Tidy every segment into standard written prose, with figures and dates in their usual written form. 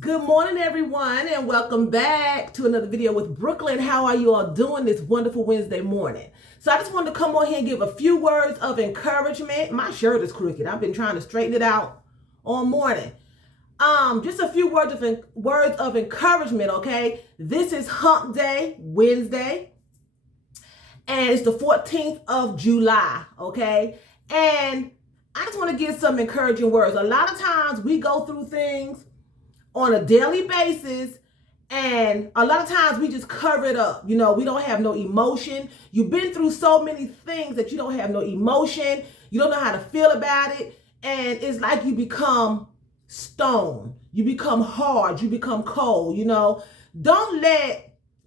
Good morning, everyone, and welcome back to another video with Brooklyn. How are you all doing this wonderful Wednesday morning? So I just wanted to come on here and give a few words of encouragement. My shirt is crooked. I've been trying to straighten it out all morning. Just a few words of encouragement, okay? This is Hump Day, Wednesday, and it's the 14th of July, okay? And I just want to give some encouraging words. A lot of times we go through things on a daily basis, and a lot of times we just cover it up. You know, we don't have no emotion. You've been through so many things that you don't have no emotion. You don't know how to feel about it. And it's like you become stone. You become hard. You become cold, you know.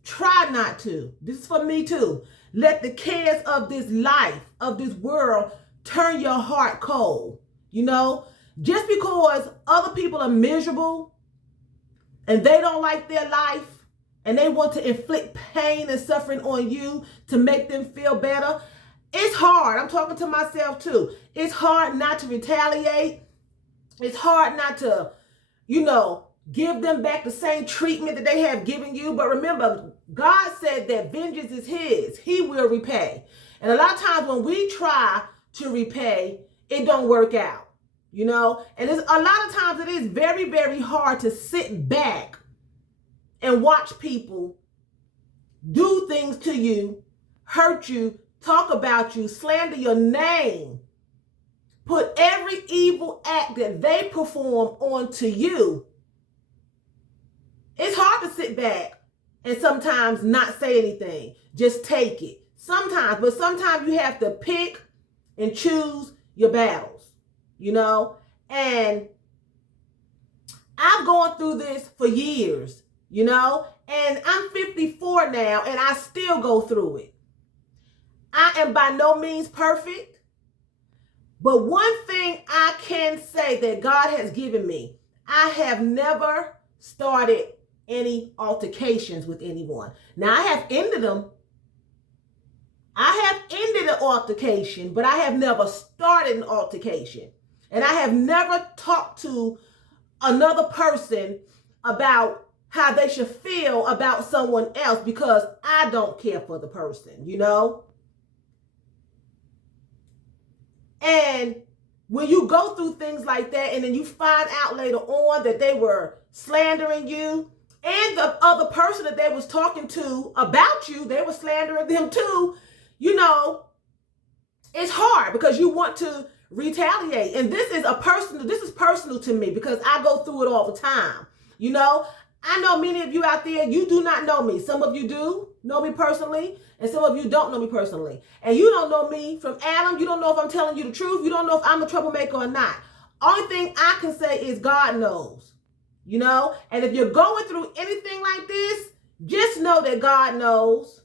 Try not to. This is for me too. Let the cares of this life, of this world, turn your heart cold. You know, just because other people are miserable, and they don't like their life, and they want to inflict pain and suffering on you to make them feel better, it's hard. I'm talking to myself too. It's hard not to retaliate. It's hard not to, give them back the same treatment that they have given you. But remember, God said that vengeance is his. He will repay. And a lot of times when we try to repay, it don't work out. And it's a lot of times it is very, very hard to sit back and watch people do things to you, hurt you, talk about you, slander your name, put every evil act that they perform onto you. It's hard to sit back and sometimes not say anything. Just take it. But sometimes you have to pick and choose your battles. And I've gone through this for years, and I'm 54 now, and I still go through it. I am by no means perfect, but one thing I can say that God has given me, I have never started any altercations with anyone. Now, I have ended them. I have ended an altercation, but I have never started an altercation. And I have never talked to another person about how they should feel about someone else because I don't care for the person, And when you go through things like that and then you find out later on that they were slandering you and the other person that they was talking to about you, they were slandering them too, it's hard because you want to retaliate. And this is personal to me because I go through it all the time. I know many of you out there, you do not know me. Some of you do know me personally, and some of you don't know me personally. And you don't know me from Adam. You don't know if I'm telling you the truth. You don't know if I'm a troublemaker or not. Only thing I can say is God knows, And if you're going through anything like this, just know that God knows.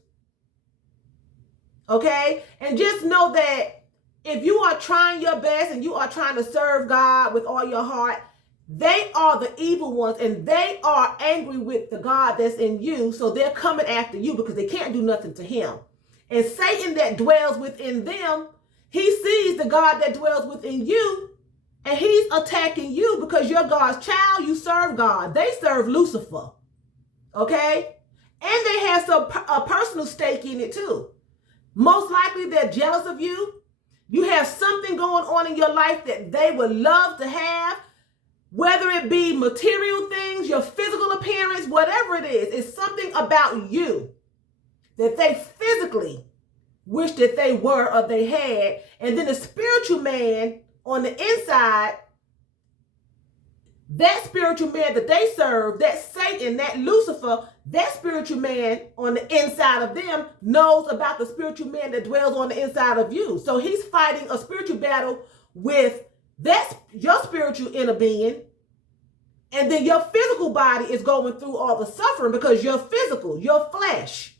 Okay? And just know that if you are trying your best and you are trying to serve God with all your heart, they are the evil ones and they are angry with the God that's in you. So they're coming after you because they can't do nothing to him. And Satan that dwells within them, he sees the God that dwells within you and he's attacking you because you're God's child. You serve God. They serve Lucifer. Okay? And they have a personal stake in it too. Most likely they're jealous of you. You have something going on in your life that they would love to have, whether it be material things, your physical appearance, whatever it is. It's something about you that they physically wish that they were or they had. And then the spiritual man on the inside, that spiritual man that they serve, that Satan, that Lucifer, that spiritual man on the inside of them knows about the spiritual man that dwells on the inside of you. So he's fighting a spiritual battle with your spiritual inner being. And then your physical body is going through all the suffering because you're physical, your flesh.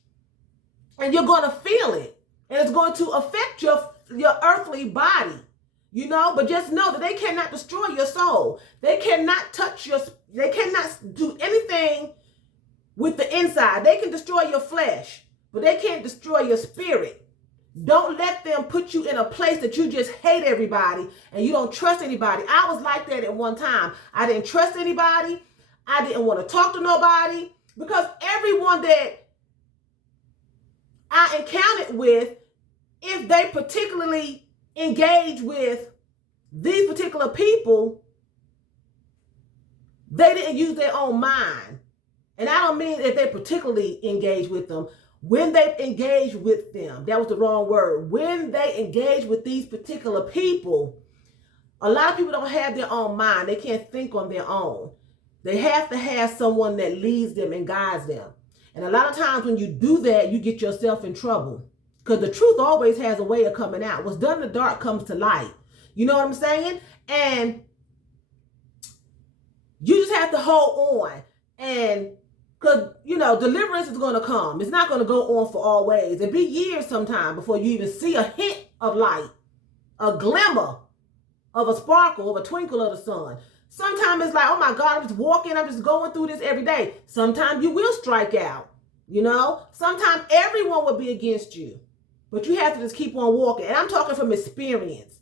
And you're going to feel it. And it's going to affect your earthly body. But just know that they cannot destroy your soul. They cannot they cannot do anything with the inside. They can destroy your flesh, but they can't destroy your spirit. Don't let them put you in a place that you just hate everybody and you don't trust anybody. I was like that at one time. I didn't trust anybody. I didn't want to talk to nobody, because everyone that I encountered with, if they particularly engage with these particular people, they didn't use their own mind. And I don't mean if they particularly engage with them. When they engage with them, that was the wrong word. When they engage with these particular people, a lot of people don't have their own mind. They can't think on their own. They have to have someone that leads them and guides them. And a lot of times when you do that, you get yourself in trouble. Because the truth always has a way of coming out. What's done in the dark comes to light. You know what I'm saying? And you just have to hold on. And because, you know, deliverance is going to come. It's not going to go on for always. It'll be years sometime before you even see a hint of light, a glimmer of a sparkle, of a twinkle of the sun. Sometimes it's like, oh my God, I'm just walking, I'm just going through this every day. Sometimes you will strike out, you know. Sometimes everyone will be against you, but you have to just keep on walking. And I'm talking from experience.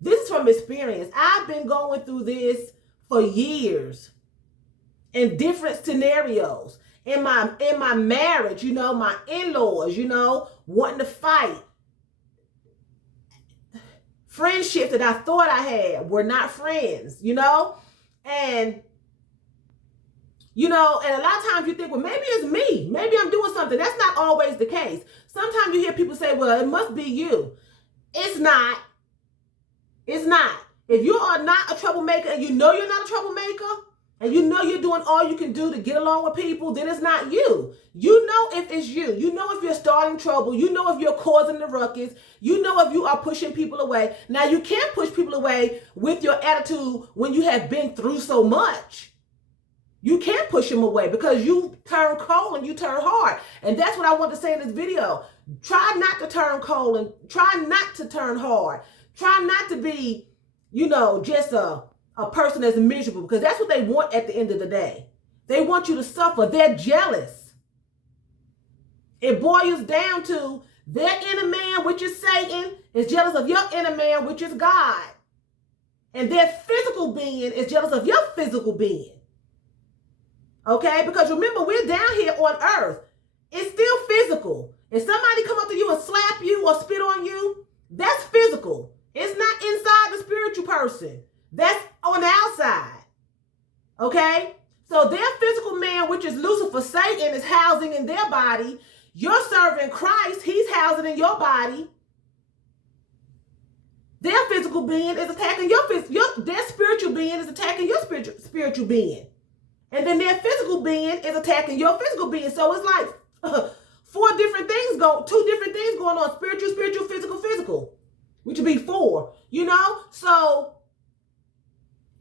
This is from experience. I've been going through this for years in different scenarios. In my marriage, you know, my in-laws, you know, wanting to fight. Friendships that I thought I had were not friends, you know? And, you know, and a lot of times you think, well, maybe it's me. Maybe I'm doing something. That's not always the case. Sometimes you hear people say, well, it must be you. It's not. It's not. If you are not a troublemaker and you know you're not a troublemaker, and you know you're doing all you can do to get along with people, then it's not you. You know if it's you. You know if you're starting trouble. You know if you're causing the ruckus. You know if you are pushing people away. Now, you can't push people away with your attitude when you have been through so much. You can't push them away because you turn cold and you turn hard. And that's what I want to say in this video. Try not to turn cold and try not to turn hard. Try not to be, you know, just a person that's miserable, because that's what they want at the end of the day. They want you to suffer. They're jealous. It boils down to their inner man, which is Satan, is jealous of your inner man, which is God. And their physical being is jealous of your physical being. Okay? Because remember, we're down here on earth. It's still physical. If somebody come up to you and slap you or spit on you, that's physical. It's not inside the spiritual person. That's on the outside. Okay? So their physical man, which is Lucifer, Satan, is housing in their body. You're serving Christ. He's housing in your body. Their physical being is attacking their spiritual being is attacking your spiritual being. And then their physical being is attacking your physical being. So it's like two different things going on. Spiritual, physical, which would be 4, you know? So,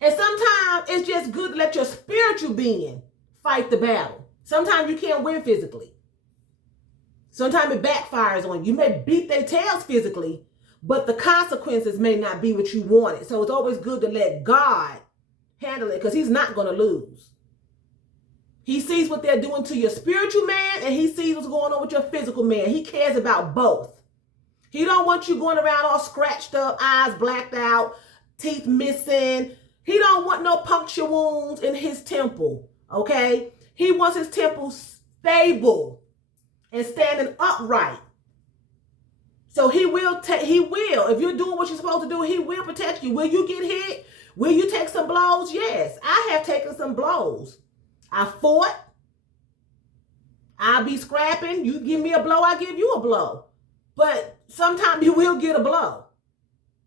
and sometimes it's just good to let your spiritual being fight the battle. Sometimes you can't win physically. Sometimes it backfires on you. You may beat their tails physically, but the consequences may not be what you wanted. So it's always good to let God handle it, because he's not going to lose. He sees what they're doing to your spiritual man, and he sees what's going on with your physical man. He cares about both. He don't want you going around all scratched up, eyes blacked out, teeth missing. He don't want no puncture wounds in his temple, okay? He wants his temple stable and standing upright. So he will, if you're doing what you're supposed to do, he will protect you. Will you get hit? Will you take some blows? Yes, I have taken some blows. I fought. I'll be scrapping. You give me a blow, I give you a blow. But sometimes you will get a blow.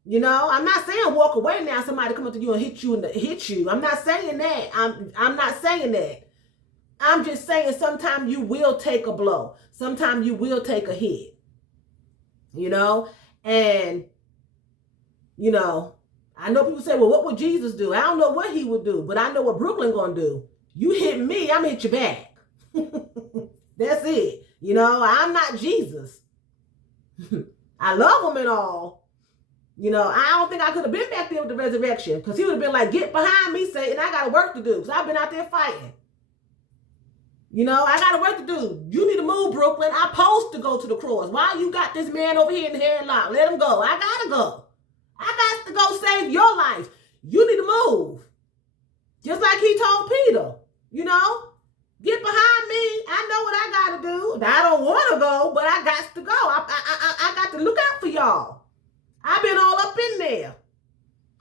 You know, I'm not saying walk away now, somebody come up to you and hit you. I'm not saying that. I'm not saying that. I'm just saying sometimes you will take a blow. Sometimes you will take a hit. You know? And, you know, I know people say, well, what would Jesus do? I don't know what he would do, but I know what Brooklyn gonna do. You hit me, I'm hit you back. That's it. You know, I'm not Jesus. I love him and all. You know, I don't think I could have been back there with the resurrection, because he would have been like, get behind me, Satan. I got work to do, because I've been out there fighting. You know, I got work to do. You need to move, Brooklyn. I'm supposed to go to the cross. Why you got this man over here in the headlock? Let him go. I got to go. I got to go save your life. You need to move. Just like he told Peter. You know? Get behind me. I know what I got to do. I don't want to go, but I got to go. I got to look out for y'all. I've been all up in there.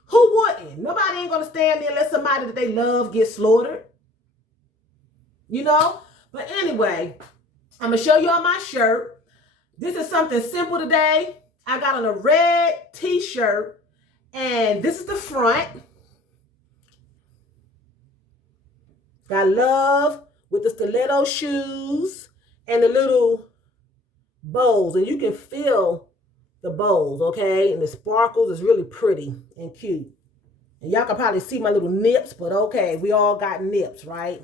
Who wouldn't? Nobody ain't going to stand there and let somebody that they love get slaughtered. You know? But anyway, I'm going to show y'all my shirt. This is something simple today. I got on a red t-shirt, and this is the front. Got love with the stiletto shoes and the little bows. And you can feel the bows, okay? And the sparkles is really pretty and cute. And y'all can probably see my little nips, but okay, we all got nips, right?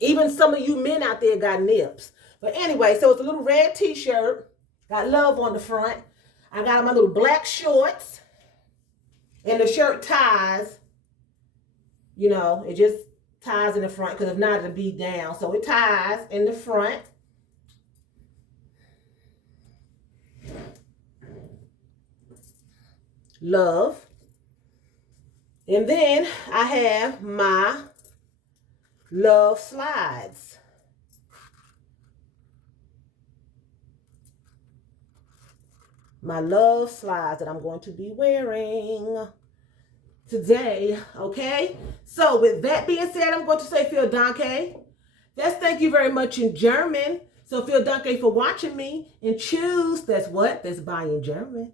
Even some of you men out there got nips. But anyway, so it's a little red t-shirt. Got love on the front. I got my little black shorts. And the shirt ties. You know, it just ties in the front, because if not, it'll be down. So it ties in the front. Love. And then I have my love slides. My love slides that I'm going to be wearing today, okay? So with that being said, I'm going to say vielen Dank. That's thank you very much in German. So vielen Dank for watching me. And choose, that's what? That's bye in German.